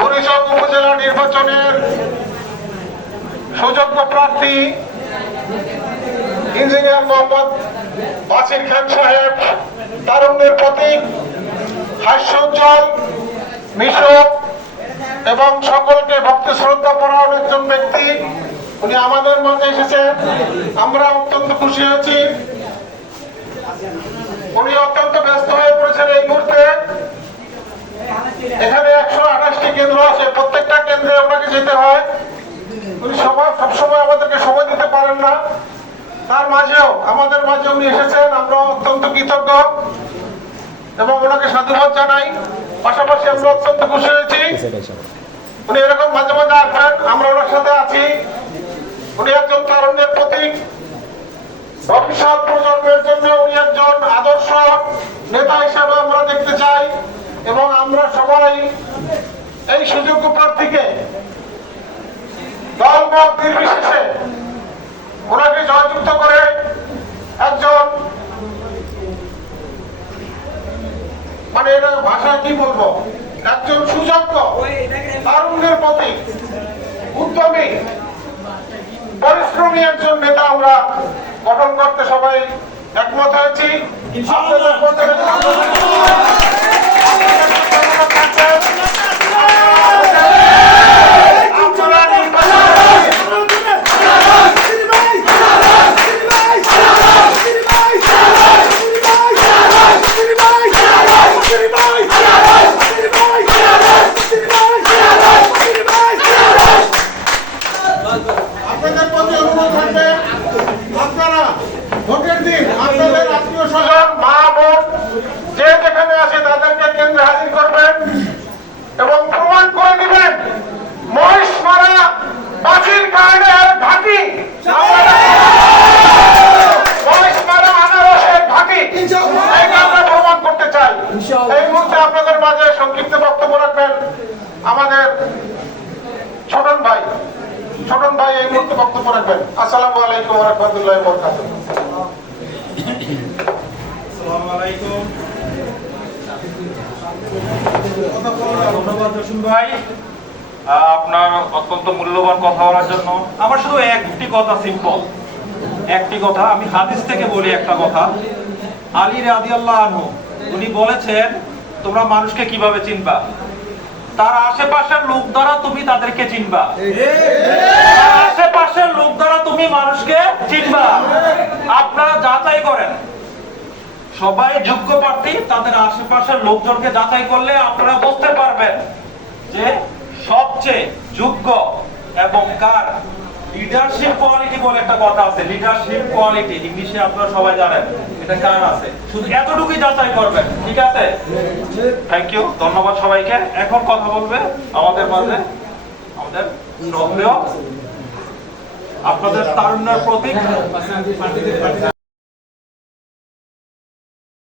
বরিশাল উপজেলা নির্বাচনের সুযোগ্য প্রার্থী ইঞ্জিনিয়ার মোহাম্মদ বাসির খান সাহেব, তারুণ্যের প্রতীক, হাস্যোজ্জ্বল, মিশক এবং সকলকে ভক্তি শ্রদ্ধা পরায়ণ একজন ব্যক্তি। উনি আমাদের মাঝে এসেছেন। আমরা অত্যন্ত খুশি হয়েছি উনি অত্যন্ত ব্যস্ত হয়ে পড়েছেন এই মুহূর্তে এখানে একশো আঠাশটি কেন্দ্র আছে প্রত্যেকটা কেন্দ্রে আপনাকে যেতে হয়, উনি সবাই সবসময় আমাদেরকে সময় দিতে পারেন না। তার মাঝেও, আমাদের মাঝে উনি এসেছেন, আমরা অত্যন্ত কৃতজ্ঞ এবং ওনাকে সাধুবাদ জানাই। পাশাপাশি আমরা অত্যন্ত খুশি হয়েছি। উনি এরকম মাঝে মাঝে আসবেন, আমরা ওনার সাথে আছি। উনি একজন তারুণ্যের প্রতীক। ভবিষ্যৎ প্রজন্মের জন্য উনি একজন আদর্শ নেতা হিসাবে আমরা দেখতে চাই এবং আমরা সবাই এই সুযোগ্য প্রার্থীকে দল মত নির্বিশেষে ওনাকে জয়যুক্ত করে একজন মানে এটা ভাষা কি বলব? একজন সুযোগ্য তারুণ্যের প্রতীক উদ্যমী, পরিশ্রমী একজন নেতা আমরা গঠন করতে সবাই একমত হয়েছি। আপনাদের আপনাদের প্রতি অনুরোধ থাকবে আপনারা ভোটের দিন আপনাদের আত্মীয় স্বজন মা বোন যে যেখানে আছে তাদেরকে কেন্দ্রে হাজির করবেন এবং প্রমাণ করে দিবেন মহিষ মারা বাসির কারণের ঘাটি মহিষ মারা আনারসের ঘাটি এইটা আমরা প্রমাণ করতে চাই এই মুহূর্তে আপনাদের মাঝে সংক্ষিপ্ত বক্তব্য রাখবেন আমাদের ছোটন ভাই ছোটন মুহূর্তে বক্তব্য রাখবেন। আসসালামু আলাইকুম রহমতুল্লাহ বরকাত আসসালামু আলাইকুম। ধন্যবাদ রসুন ভাই। আপনার অত্যন্ত মূল্যবান কথা বলার জন্য। আমার শুধু একটি কথা সিম্পল একটি কথা আমি হাদিস থেকে বলি একটা কথা। আলী রাদিয়াল্লাহু আনহু উনি বলেছেন তোমরা মানুষকে কীভাবে চিনবা? তার আশেপাশের লোক দ্বারা তুমি তাদেরকে চিনবা। আশেপাশের লোক দ্বারা তুমি মানুষকে চিনবা। আপনারা যাচাই করেন। সবাই যোগ্য প্রার্থী, তাদের আশেপাশের লোকজনকে যাচাই করলে আপনারা বুঝতে পারবেন যে সবচেয়ে যোগ্য এবং কার লিডারশিপ কোয়ালিটি বলে একটা কথা আছে। লিডারশিপ কোয়ালিটি ইংলিশে আপনারা সবাই জানেন। এটা কার আছে? শুধু এতটুকুই যাচাই করবেন, ঠিক আছে? থ্যাংক ইউ ধন্যবাদ সবাইকে। এখন কথা বলবে আমাদের মাঝে আমাদের শ্রদ্ধেয় আপনাদের তারুণ্যের প্রতীক